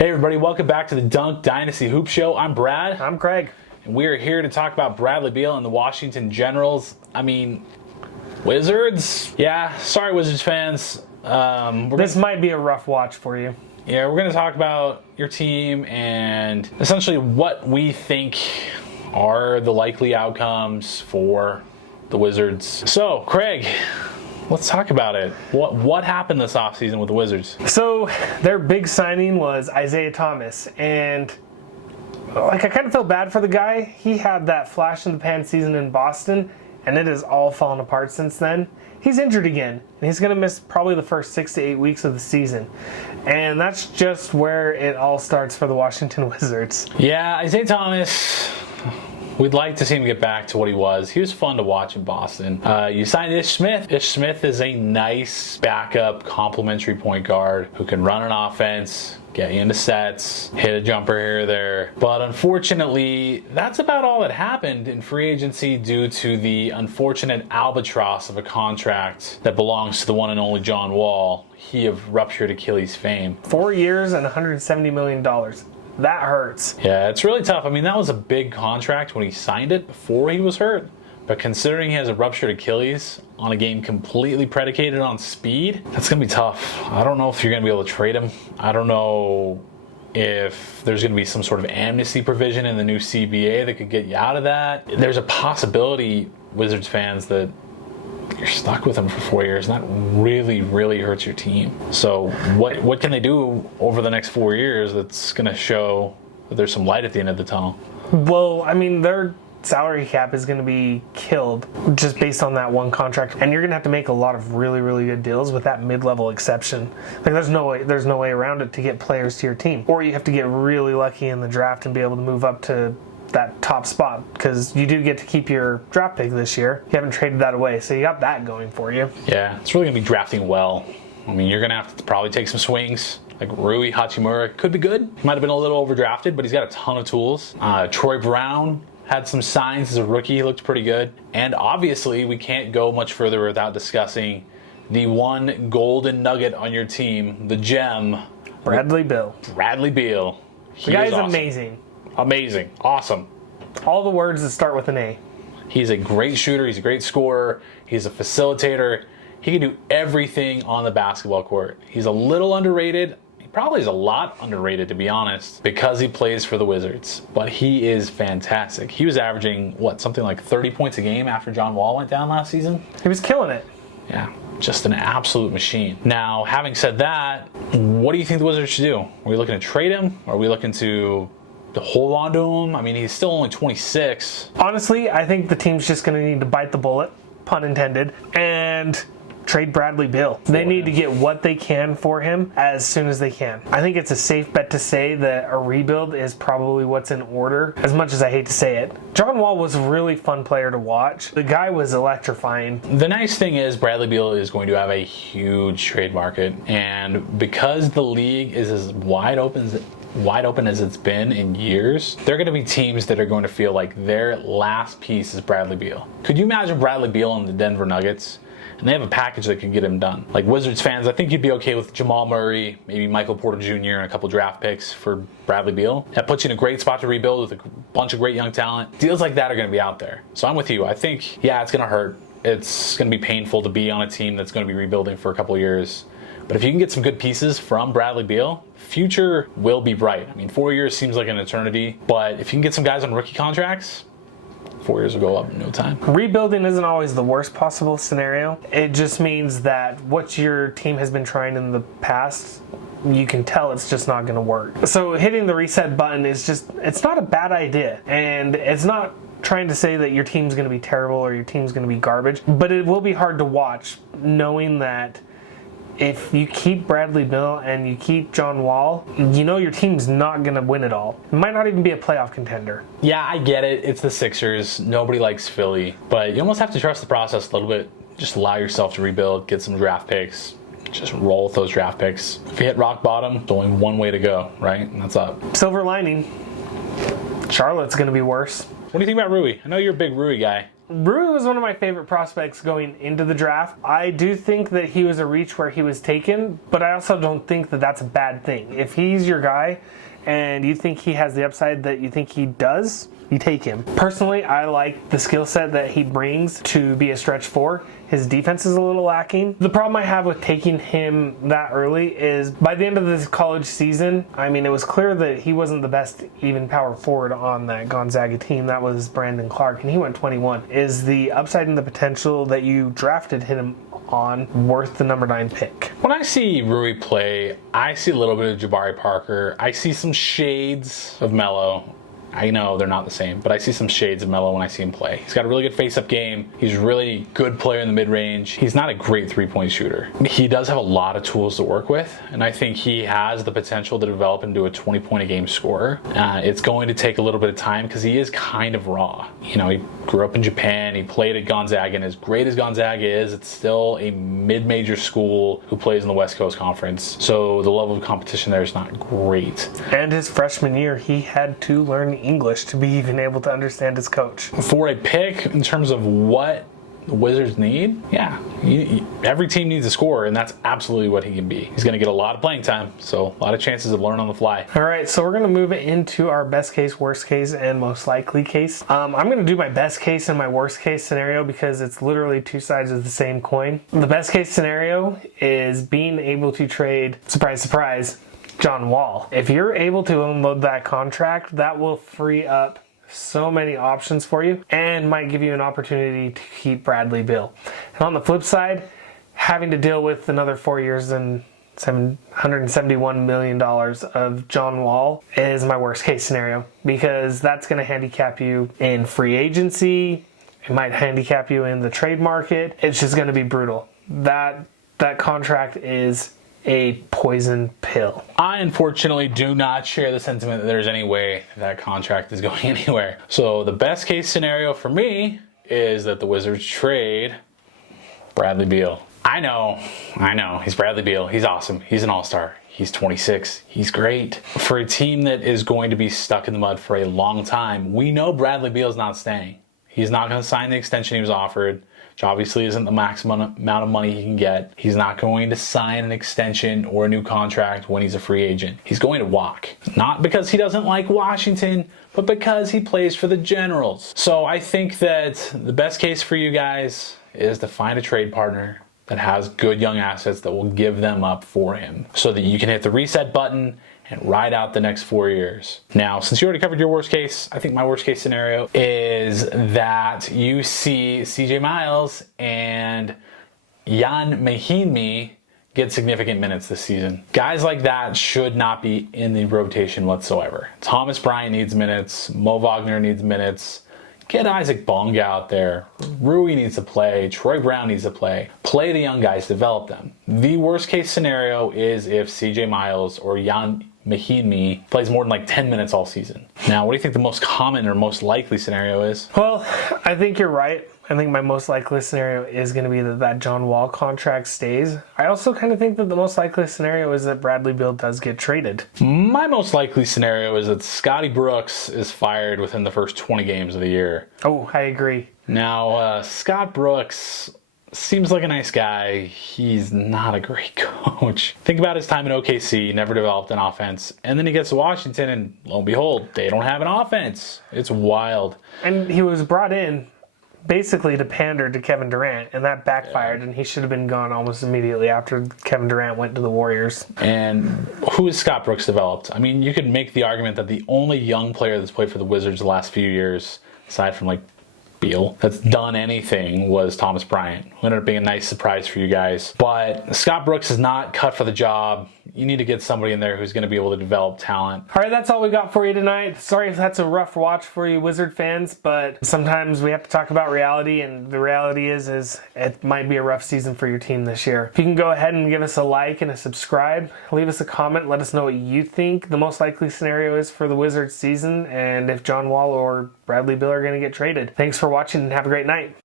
Hey everybody, welcome back to the Dynasty Hoop Show. I'm Brad. I'm Craig. And we are here to talk about Bradley Beal and the Washington Generals. Wizards? Yeah, sorry Wizards fans. This might be a rough watch for you. Yeah, we're going to talk about your team and essentially what we think are the likely outcomes for the Wizards. So, Craig, let's talk about it. What happened this offseason with the Wizards? So, their big signing was Isaiah Thomas, and I kind of feel bad for the guy. He had that flash in the pan season in Boston, and it has all fallen apart since then. He's injured again, and he's going to miss probably the first 6 to 8 weeks of the season. And that's just where it all starts for the Washington Wizards. Yeah, Isaiah Thomas, we'd like to see him get back to what he was. He was fun to watch in Boston. You signed Ish Smith. Ish Smith is a nice backup complimentary point guard who can run an offense, get you into sets, hit a jumper here or there. But unfortunately, that's about all that happened in free agency due to the unfortunate albatross of a contract that belongs to the one and only John Wall. He of ruptured Achilles fame. 4 years and $170 million. That hurts. Yeah, it's really tough. That was a big contract when he signed it before he was hurt. But considering he has a ruptured Achilles on a game completely predicated on speed, that's going to be tough. I don't know if you're going to be able to trade him. I don't know if there's going to be some sort of amnesty provision in the new CBA that could get you out of that. There's a possibility, Wizards fans, that you're stuck with him for 4 years, and that really, really hurts your team. So what can they do over the next 4 years that's going to show that there's some light at the end of the tunnel? Well, their salary cap is going to be killed just based on that one contract, and you're going to have to make a lot of really, really good deals with that mid-level exception. There's no way around it to get players to your team, or you have to get really lucky in the draft and be able to move up to that top spot, because you do get to keep your draft pick this year. You haven't traded that away, so you got that going for you. Yeah, it's really going to be drafting well. You're going to have to probably take some swings. Like Rui Hachimura could be good. He might have been a little overdrafted, but he's got a ton of tools. Troy Brown had some signs as a rookie. He looked pretty good. And obviously, we can't go much further without discussing the one golden nugget on your team, the gem. Bradley Beal. Bradley Beal. The guy is awesome. Amazing. Amazing. Awesome. All the words that start with an A. He's a great shooter. He's a great scorer. He's a facilitator. He can do everything on the basketball court. He's a little underrated. He probably is a lot underrated, to be honest, because he plays for the Wizards. But he is fantastic. He was averaging, something like 30 points a game after John Wall went down last season? He was killing it. Yeah, just an absolute machine. Now, having said that, what do you think the Wizards should do? Are we looking to trade him? Are we looking to hold on to him? He's still only 26. Honestly, I think the team's just going to need to bite the bullet, pun intended, and trade Bradley Beal. They need to get what they can for him as soon as they can. I think it's a safe bet to say that a rebuild is probably what's in order, as much as I hate to say it. John Wall was a really fun player to watch. The guy was electrifying. The nice thing is Bradley Beal is going to have a huge trade market, and because the league is as wide open as it's been in years, there are going to be teams that are going to feel like their last piece is Bradley Beal. Could you imagine Bradley Beal on the Denver Nuggets? And they have a package that could get him done. Like Wizards fans, I think you'd be okay with Jamal Murray, maybe Michael Porter Jr., and a couple draft picks for Bradley Beal. That puts you in a great spot to rebuild with a bunch of great young talent. Deals like that are going to be out there. So I'm with you. I think, yeah, it's going to hurt. It's going to be painful to be on a team that's going to be rebuilding for a couple of years. But if you can get some good pieces from Bradley Beal, future will be bright. 4 years seems like an eternity, but if you can get some guys on rookie contracts, 4 years will go up in no time. Rebuilding isn't always the worst possible scenario. It just means that what your team has been trying in the past, you can tell it's just not going to work. So hitting the reset button it's not a bad idea. And it's not trying to say that your team's going to be terrible or your team's going to be garbage, but it will be hard to watch knowing that if you keep Bradley Beal and you keep John Wall, your team's not going to win it all. It might not even be a playoff contender. Yeah, I get it. It's the Sixers. Nobody likes Philly. But you almost have to trust the process a little bit. Just allow yourself to rebuild, get some draft picks. Just roll with those draft picks. If you hit rock bottom, there's only one way to go, right? And that's up. Silver lining. Charlotte's going to be worse. What do you think about Rui? I know you're a big Rui guy. Rui was one of my favorite prospects going into the draft. I do think that he was a reach where he was taken, but I also don't think that that's a bad thing. If he's your guy and you think he has the upside that you think he does, you take him. Personally, I like the skill set that he brings to be a stretch four. His defense is a little lacking. The problem I have with taking him that early is by the end of this college season, I mean, it was clear that he wasn't the best even power forward on that Gonzaga team. That was Brandon Clark, and he went 21. Is the upside and the potential that you drafted him on worth the number 9 pick? When I see Rui play, I see a little bit of Jabari Parker. I see some shades of Melo. I know they're not the same, but I see some shades of Melo when I see him play. He's got a really good face-up game. He's a really good player in the mid-range. He's not a great three-point shooter. He does have a lot of tools to work with, and I think he has the potential to develop into a 20-point-a-game scorer. It's going to take a little bit of time because he is kind of raw. You know, he grew up in Japan. He played at Gonzaga, and as great as Gonzaga is, it's still a mid-major school who plays in the West Coast Conference. So the level of competition there is not great. And his freshman year, he had to learn English to be even able to understand his coach. For a pick, in terms of what the Wizards need, yeah, every team needs a scorer, and that's absolutely what he can be. He's going to get a lot of playing time, so a lot of chances of learning on the fly. All right, so we're going to move into our best case, worst case, and most likely case. I'm going to do my best case and my worst case scenario because it's literally two sides of the same coin. The best case scenario is being able to trade, surprise, surprise, John Wall. If you're able to unload that contract, that will free up so many options for you and might give you an opportunity to keep Bradley Beal. And on the flip side, having to deal with another 4 years and $771 million of John Wall is my worst case scenario because that's going to handicap you in free agency. It might handicap you in the trade market. It's just going to be brutal. That contract is a poison pill. I unfortunately do not share the sentiment that there's any way that contract is going anywhere. So the best case scenario for me is that the Wizards trade Bradley Beal. I know, he's Bradley Beal. He's awesome. He's an all-star. He's 26. He's great. For a team that is going to be stuck in the mud for a long time, we know Bradley Beal's not staying. He's not going to sign the extension he was offered, which obviously isn't the maximum amount of money he can get. He's not going to sign an extension or a new contract when he's a free agent. He's going to walk. Not because he doesn't like Washington, but because he plays for the Generals. So I think that the best case for you guys is to find a trade partner that has good young assets that will give them up for him so that you can hit the reset button and ride out the next 4 years. Now, since you already covered your worst case, I think my worst case scenario is that you see CJ Miles and Jan Mahinmi get significant minutes this season. Guys like that should not be in the rotation whatsoever. Thomas Bryant needs minutes. Mo Wagner needs minutes. Get Isaac Bonga out there. Rui needs to play. Troy Brown needs to play. Play the young guys, develop them. The worst case scenario is if CJ Miles or Jan Mahinmi plays more than like 10 minutes all season. Now, what do you think the most common or most likely scenario is? Well, I think you're right. I think my most likely scenario is going to be that John Wall contract stays. I also kind of think that the most likely scenario is that Bradley Beal does get traded. My most likely scenario is that Scotty Brooks is fired within the first 20 games of the year. Oh, I agree. Now, Scott Brooks seems like a nice guy. He's not a great coach. Think about his time in OKC, never developed an offense. And then he gets to Washington and lo and behold, they don't have an offense. It's wild. And he was brought in basically to pander to Kevin Durant, and that backfired, and he should have been gone almost immediately after Kevin Durant went to the Warriors. And who has Scott Brooks developed? I mean, you could make the argument that the only young player that's played for the Wizards the last few years, aside from like Beal, that's done anything was Thomas Bryant, who ended up being a nice surprise for you guys. But Scott Brooks is not cut for the job. You need to get somebody in there who's going to be able to develop talent. All right, that's all we got for you tonight. Sorry if that's a rough watch for you Wizard fans, but sometimes we have to talk about reality, and the reality is it might be a rough season for your team this year. If you can go ahead and give us a like and a subscribe, leave us a comment, let us know what you think the most likely scenario is for the Wizards season, and if John Wall or Bradley Beal are going to get traded. Thanks for watching and have a great night.